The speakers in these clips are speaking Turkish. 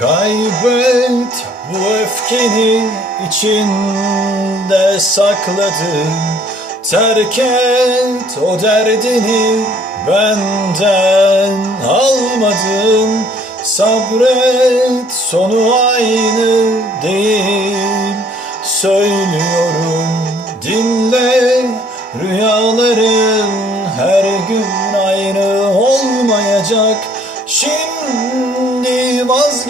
Kaybet bu öfkeni içinde sakladın. Terk et o derdini benden almadın. Sabret sonu aynı değil. Söylüyorum dinle Rüyaların her gün aynı olmayacak. Şimdi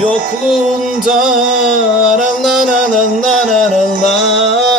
Yokluğunda la la la la la la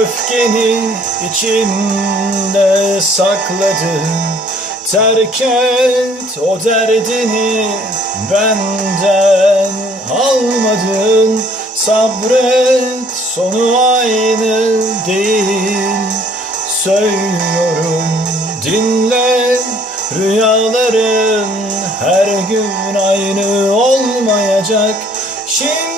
öfkeni içinde sakladın. Terk et o derdini benden almadın. Sabret sonu aynı değil. Söylüyorum dinle Rüyaların her gün aynı olmayacak. Şimdi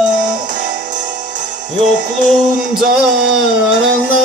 yokluğundan anlar